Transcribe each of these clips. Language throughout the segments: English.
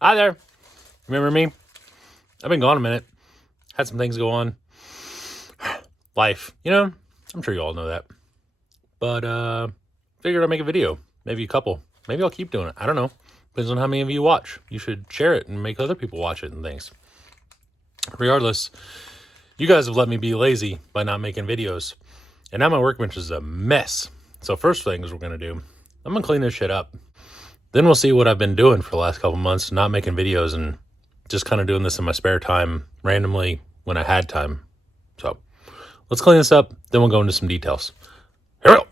Hi there. Remember me? I've been gone a minute. Had some things go on. Life. I'm sure you all know that. But figured I'd make a video. Maybe a couple. Maybe I'll keep doing it. I don't know. Depends on how many of you watch. You should share it and make other people watch it and things. Regardless, you guys have let me be lazy by not making videos. And now my workbench is a mess. So first things we're going to do, I'm going to clean this shit up. Then we'll see what I've been doing for the last couple months, not making videos and just kind of doing this in my spare time randomly when I had time. So let's clean this up. Then we'll go into some details. Here we go.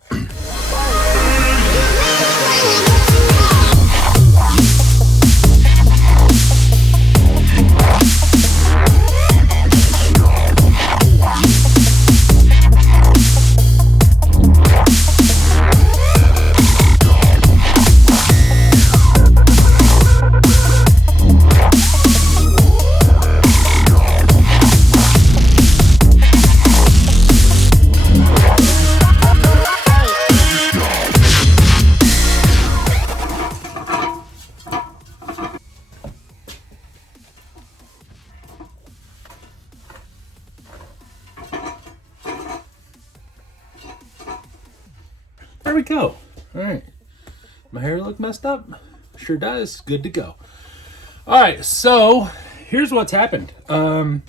There we go. All right. My hair look messed up? Sure does. Good to go. All right. So here's what's happened. I'd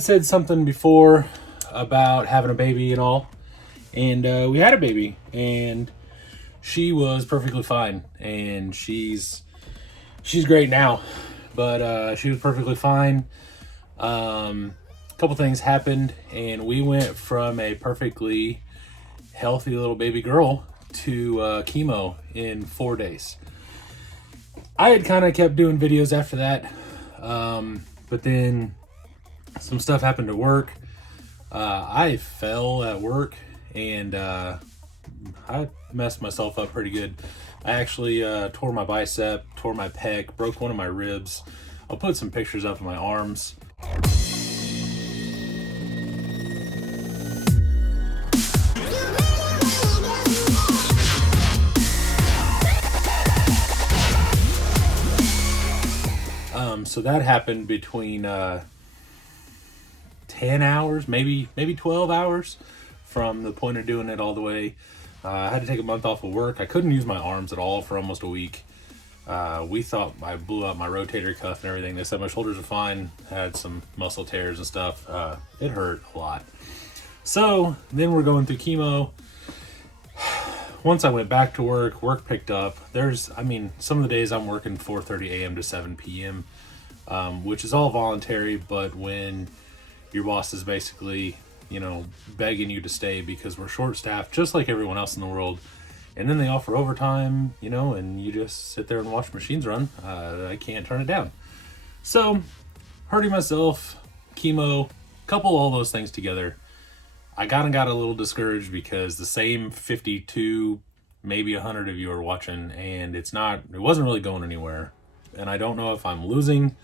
said something before about having a baby and all. And we had a baby. And she was perfectly fine. And she's great now. But she was perfectly fine. A couple things happened. And we went from a perfectly healthy little baby girl to chemo in 4 days. I had kind of kept doing videos after that, but then some stuff happened at work. I fell at work and I messed myself up pretty good. I actually tore my bicep, tore my pec, broke one of my ribs. I'll put some pictures up of my arms. So that happened between 10 hours, maybe 12 hours from the point of doing it all the way. I had to take a month off of work. I couldn't use my arms at all for almost a week. We thought I blew out my rotator cuff and everything. They said my shoulders were fine. Had some muscle tears and stuff. It hurt a lot. So then we're going through chemo. Once I went back to work picked up. Some of the days I'm working 4:30 a.m. to 7 p.m., which is all voluntary, but when your boss is basically, begging you to stay because we're short-staffed, just like everyone else in the world, and then they offer overtime, and you just sit there and watch machines run, I can't turn it down. So, hurting myself, chemo, couple all those things together, I got a little discouraged because the same 52, maybe 100 of you are watching, and it wasn't really going anywhere. And I don't know if I'm losing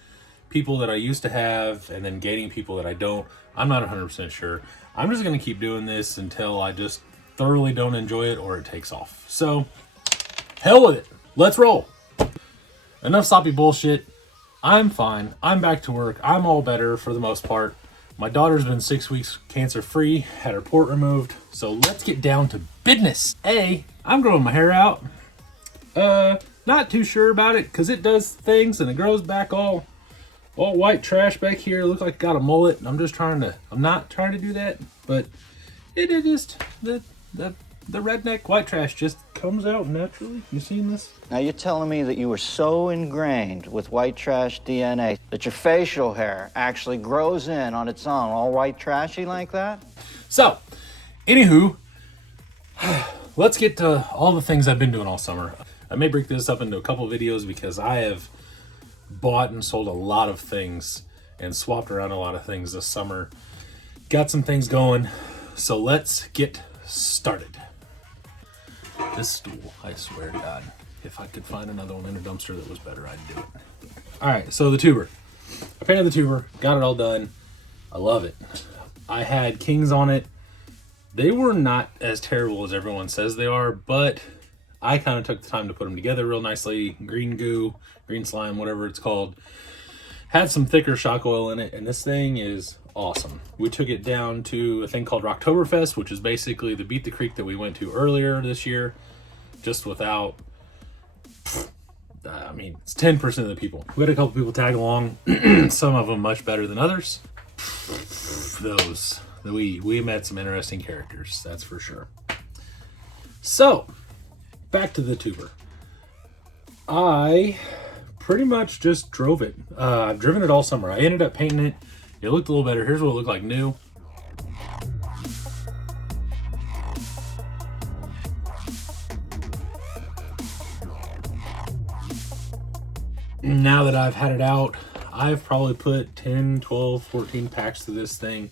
people that I used to have and then gaining people that I don't. I'm not 100% sure. I'm just going to keep doing this until I just thoroughly don't enjoy it or it takes off. So, hell with it. Let's roll. Enough sloppy bullshit. I'm fine. I'm back to work. I'm all better for the most part. My daughter's been 6 weeks cancer-free, had her port removed, so let's get down to business. I'm growing my hair out. Not too sure about it, because it does things, and it grows back all white trash back here. Look like I got a mullet. I'm not trying to do that, but it just, the redneck white trash just comes out naturally. You seen this? Now you're telling me that you were so ingrained with white trash DNA that your facial hair actually grows in on its own, all white trashy like that? So, anywho, let's get to all the things I've been doing all summer. I may break this up into a couple videos because I have bought and sold a lot of things and swapped around a lot of things this summer. Got some things going, so let's get started. This stool, I swear to God, if I could find another one in a dumpster that was better, I'd do it. All right, so the tuber. I painted the tuber, got it all done. I love it. I had kings on it. They were not as terrible as everyone says they are, but I kind of took the time to put them together real nicely. Green goo, green slime, whatever it's called. Had some thicker shock oil in it, and this thing is awesome. We took it down to a thing called Rocktoberfest, which is basically the Beat the Creek that we went to earlier this year, just without, I mean, it's 10% of the people. We had a couple people tag along, some of them much better than others. We met some interesting characters, that's for sure. So, back to the tuber. I pretty much just drove it. I've driven it all summer. I ended up painting it. It looked a little better. Here's what it looked like new. Now that I've had it out, I've probably put 10, 12, 14 packs to this thing.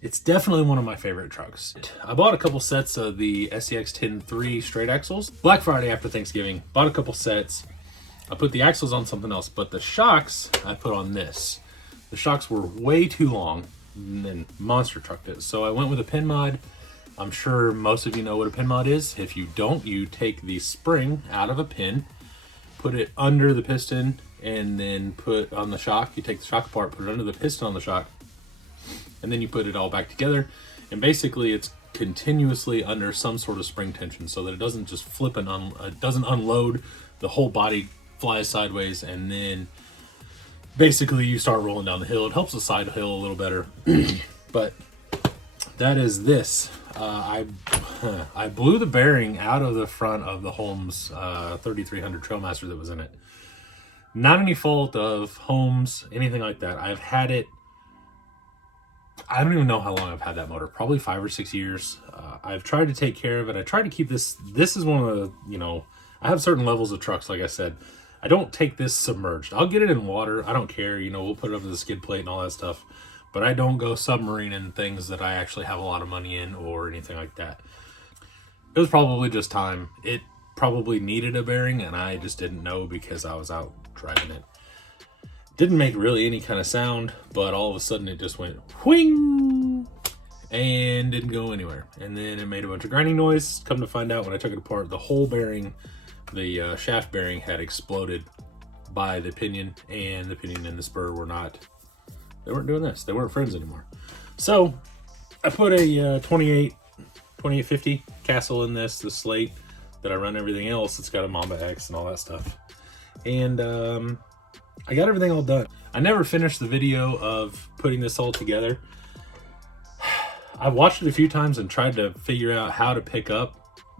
It's definitely one of my favorite trucks. I bought a couple sets of the SCX 10.3 straight axles. Black Friday after Thanksgiving, bought a couple sets. I put the axles on something else, but the shocks I put on this. The shocks were way too long, and then monster trucked it. So I went with a pin mod. I'm sure most of you know what a pin mod is. If you don't, you take the spring out of a pin, put it under the piston, and then put on the shock. You take the shock apart, put it under the piston on the shock, and then you put it all back together. And basically it's continuously under some sort of spring tension so that it doesn't just flip and it doesn't unload, the whole body flies sideways, and then basically you start rolling down the hill. It helps the side hill a little better. But that is this. I blew the bearing out of the front of the Holmes 3300 Trailmaster that was in it. Not any fault of Holmes, anything like that. I've had it, I don't even know how long I've had that motor, probably 5 or 6 years. I've tried to take care of it. I try to keep this is one of the, you know, I have certain levels of trucks, like I said. I don't take this submerged. I'll get it in water. I don't care. You know, we'll put it up to the skid plate and all that stuff. But I don't go submarine in things that I actually have a lot of money in or anything like that. It was probably just time. It probably needed a bearing, and I just didn't know because I was out driving it. Didn't make really any kind of sound, but all of a sudden it just went whing and didn't go anywhere. And then it made a bunch of grinding noise. Come to find out, when I took it apart, the whole bearing, the shaft bearing, had exploded by the pinion, and the pinion and the spur were not, they weren't doing this. They weren't friends anymore. So I put a 2850 Castle in this, the slate that I run everything else. It's got a Mamba X and all that stuff. And I got everything all done. I never finished the video of putting this all together. I watched it a few times and tried to figure out how to pick up,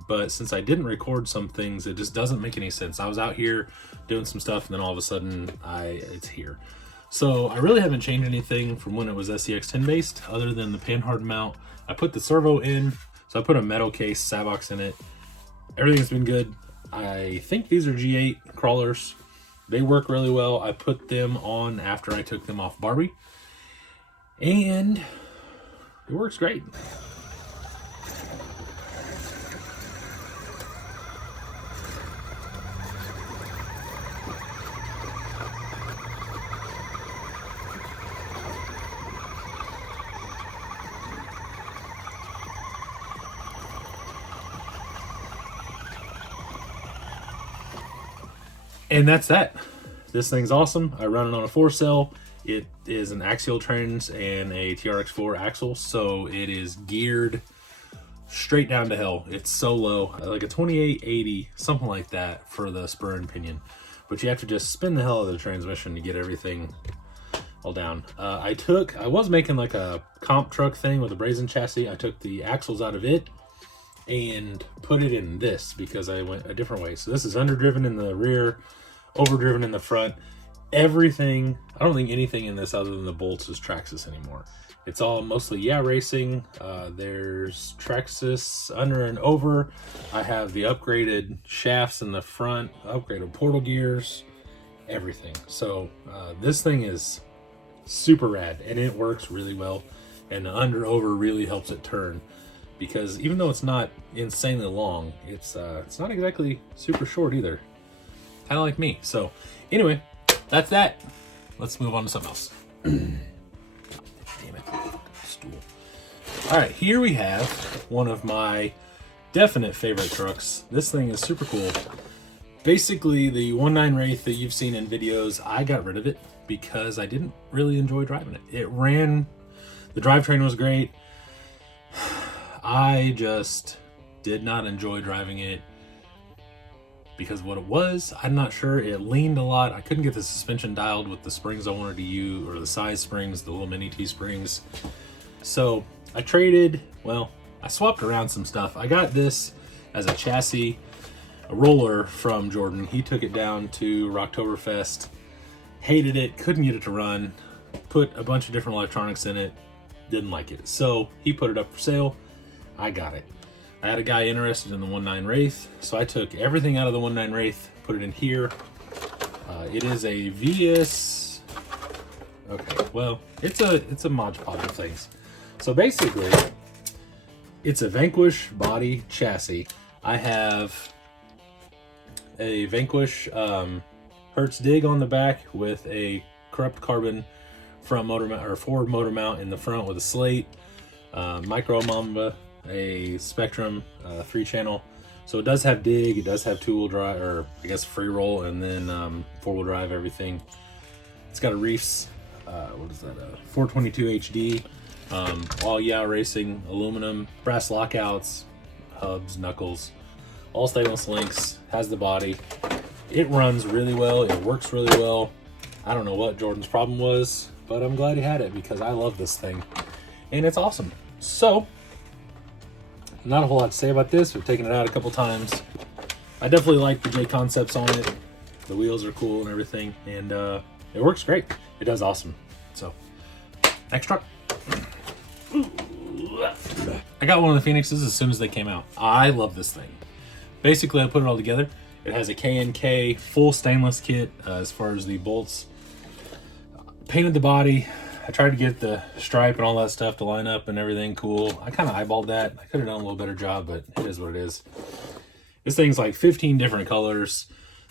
but since I didn't record some things, it just doesn't make any sense. I was out here doing some stuff, and then all of a sudden it's here. So I really haven't changed anything from when it was SCX 10 based, other than the panhard mount. I put the servo in, so I put a metal case Savox in it. Everything's been good. I think these are G8 crawlers. They work really well. I put them on after I took them off Barbie, and it works great. And that's that. This thing's awesome. I run it on a 4-cell. It is an axial trans and a TRX4 axle, so it is geared straight down to hell. It's so low, like a 2880, something like that for the spur and pinion. But you have to just spin the hell out of the transmission to get everything all down. I was making like a comp truck thing with a brazen chassis. I took the axles out of it and put it in this because I went a different way. So this is underdriven in the rear, overdriven in the front. Everything, I don't think anything in this other than the bolts is Traxxas anymore. It's all mostly Yeah Racing. There's Traxxas under and over. I have the upgraded shafts in the front, upgraded portal gears, everything. So this thing is super rad, and it works really well. And the under over really helps it turn, because even though it's not insanely long, it's not exactly super short either. Kind of like me. So anyway, that's that. Let's move on to something else. Damn it, stool. All right, here we have one of my definite favorite trucks. This thing is super cool. Basically, the 1.9 Wraith that you've seen in videos, I got rid of it because I didn't really enjoy driving it. It ran, the drivetrain was great. I just did not enjoy driving it because of what it was. I'm not sure. It leaned a lot. I couldn't get the suspension dialed with the springs I wanted to use, or the size springs, the little mini T springs. So I traded, well, I swapped around some stuff. I got this as a chassis, a roller from Jordan. He took it down to Rocktoberfest, hated it, couldn't get it to run, put a bunch of different electronics in it, didn't like it. So he put it up for sale. I got it. I had a guy interested in the 1.9 Wraith, so I took everything out of the 1.9 Wraith, put it in here. It is a VS. Okay, well, it's a Mod Podge of things. So basically, it's a Vanquish body chassis. I have a Vanquish Hertz dig on the back with a corrupt carbon front motor mount, or forward motor mount in the front with a slate, micro Mamba, a Spectrum 3-channel. So it does have dig, it does have 2-wheel drive, or I guess free roll, and then 4-wheel drive, everything. It's got a Reefs, what is that, 422 HD, all Yeah Racing, aluminum, brass lockouts, hubs, knuckles, all stainless links, has the body. It runs really well, it works really well. I don't know what Jordan's problem was, but I'm glad he had it because I love this thing and it's awesome. So, not a whole lot to say about this. We've taken it out a couple times. I definitely like the J concepts on it. The wheels are cool and everything, and it works great. It does awesome. So, next truck. I got one of the Phoenixes as soon as they came out. I love this thing. Basically, I put it all together. It has a K&K full stainless kit as far as the bolts. Painted the body. I tried to get the stripe and all that stuff to line up and everything cool. I kind of eyeballed that. I could have done a little better job, but it is what it is. This thing's like 15 different colors.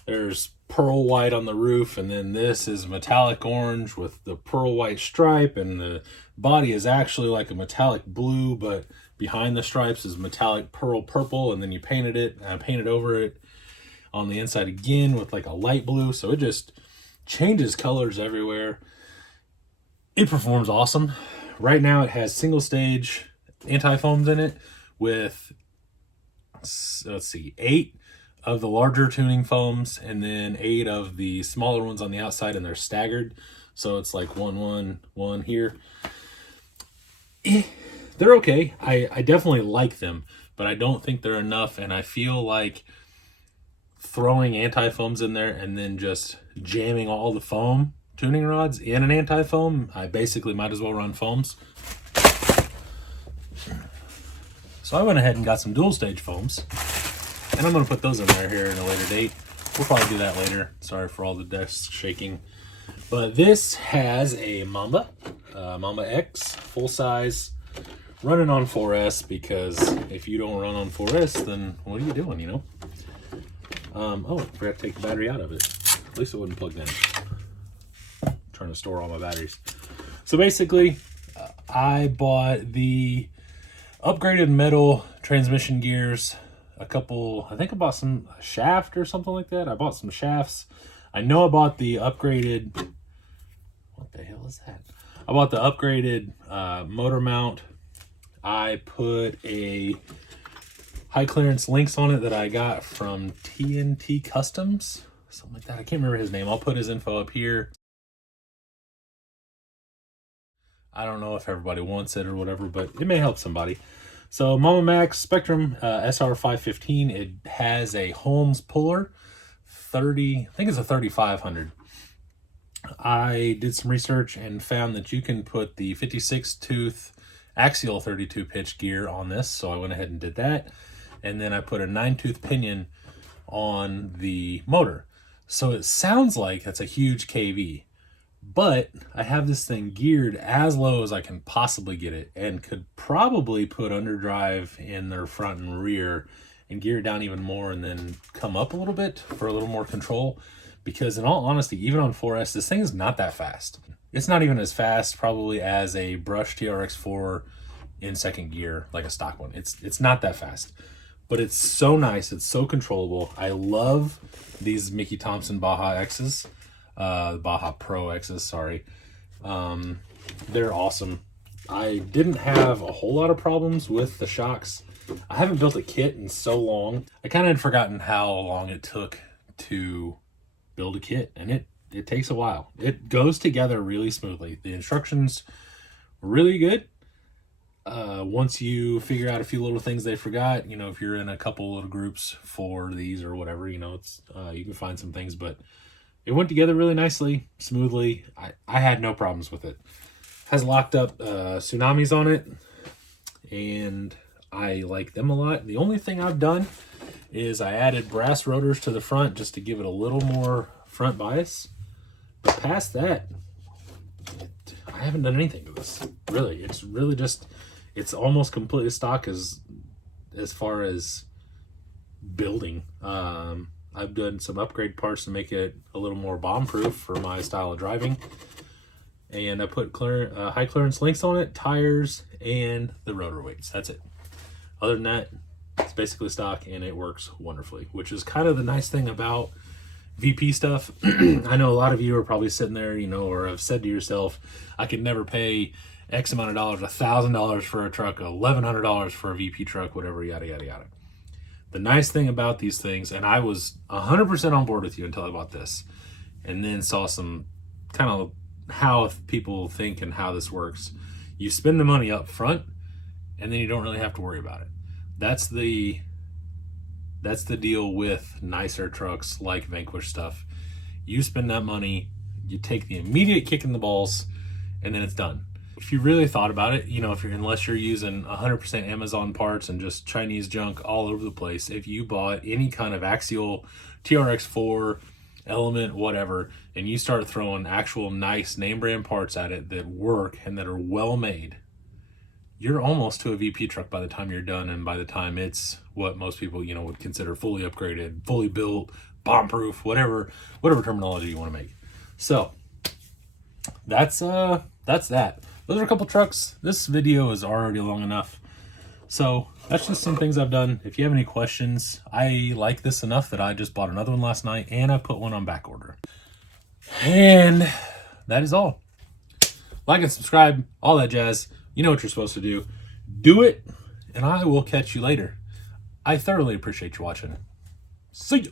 There's pearl white on the roof, and then this is metallic orange with the pearl white stripe, and the body is actually like a metallic blue, but behind the stripes is metallic pearl purple, and then you painted it, and I painted over it on the inside again with like a light blue, so it just changes colors everywhere. It performs awesome. Right now it has single stage anti-foams in it with, let's see, 8 of the larger tuning foams and then 8 of the smaller ones on the outside, and they're staggered. So it's like 1 here. They're okay. I definitely like them, but I don't think they're enough, and I feel like throwing anti-foams in there and then just jamming all the foam tuning rods in an anti-foam, I basically might as well run foams. So I went ahead and got some dual stage foams, and I'm going to put those in there here in a later date. We'll probably do that later. Sorry for all the desk shaking. But this has a Mamba, Mamba X, full size, running on 4S, because if you don't run on 4S, then what are you doing, you know? Oh, I forgot to take the battery out of it. At least it wasn't plugged in. Trying to store all my batteries. So basically, I bought the upgraded metal transmission gears, a couple, I think I bought some shaft or something like that. I bought some shafts. I know I bought the upgraded, what the hell is that? I bought the upgraded motor mount. I put a high clearance links on it that I got from TNT Customs, something like that. I can't remember his name. I'll put his info up here. I don't know if everybody wants it or whatever, but it may help somebody. So Mama Max Spectrum SR515, it has a Holmes puller, 30, I think it's a 3500. I did some research and found that you can put the 56 tooth axial 32 pitch gear on this, so I went ahead and did that. And then I put a 9 tooth pinion on the motor. So it sounds like that's a huge KV. But I have this thing geared as low as I can possibly get it, and could probably put underdrive in their front and rear and gear it down even more and then come up a little bit for a little more control. Because in all honesty, even on 4S, this thing is not that fast. It's not even as fast probably as a Brush TRX4 in second gear, like a stock one. It's not that fast. but it's so nice. It's so controllable. I love these Mickey Thompson Baja X's, Baja Pro X's, sorry. They're awesome. I didn't have a whole lot of problems with the shocks. I haven't built a kit in so long. I kind of had forgotten how long it took to build a kit, and it takes a while. It goes together really smoothly. The instructions were really good. Once you figure out a few little things they forgot, you know, if you're in a couple of groups for these or whatever, you know, it's you can find some things, but it went together really nicely, smoothly. I had no problems with it. Has locked up tsunamis on it, and I like them a lot. The only thing I've done is I added brass rotors to the front just to give it a little more front bias. But past that, I haven't done anything to this. Really, it's really just, it's almost completely stock as far as building. I've done some upgrade parts to make it a little more bomb proof for my style of driving. And I put high clearance links on it, tires, and the rotor weights. That's it. Other than that, it's basically stock, and it works wonderfully, which is kind of the nice thing about VP stuff. I know a lot of you are probably sitting there, you know, or have said to yourself, I could never pay X amount of dollars, $1,000 for a truck, $1,100 for a VP truck, whatever, yada, yada, yada. The nice thing about these things, and I was 100% on board with you until I bought this, and then saw some kind of how people think and how this works. You spend the money up front, and then you don't really have to worry about it. That's the deal with nicer trucks like Vanquish stuff. You spend that money, you take the immediate kick in the balls, and then it's done. If you really thought about it, you know, unless you're using 100% Amazon parts and just Chinese junk all over the place, if you bought any kind of axial TRX4 Element, whatever, and you start throwing actual nice name brand parts at it that work and that are well made, you're almost to a VP truck by the time you're done, and by the time it's what most people, you know, would consider fully upgraded, fully built, bomb proof, whatever terminology you want to make. So that's that. Those are a couple trucks. This video is already long enough. So that's just some things I've done. If you have any questions, I like this enough that I just bought another one last night, and I put one on back order. And that is all. Like and subscribe, all that jazz. You know what you're supposed to do. Do it, and I will catch you later. I thoroughly appreciate you watching. See you.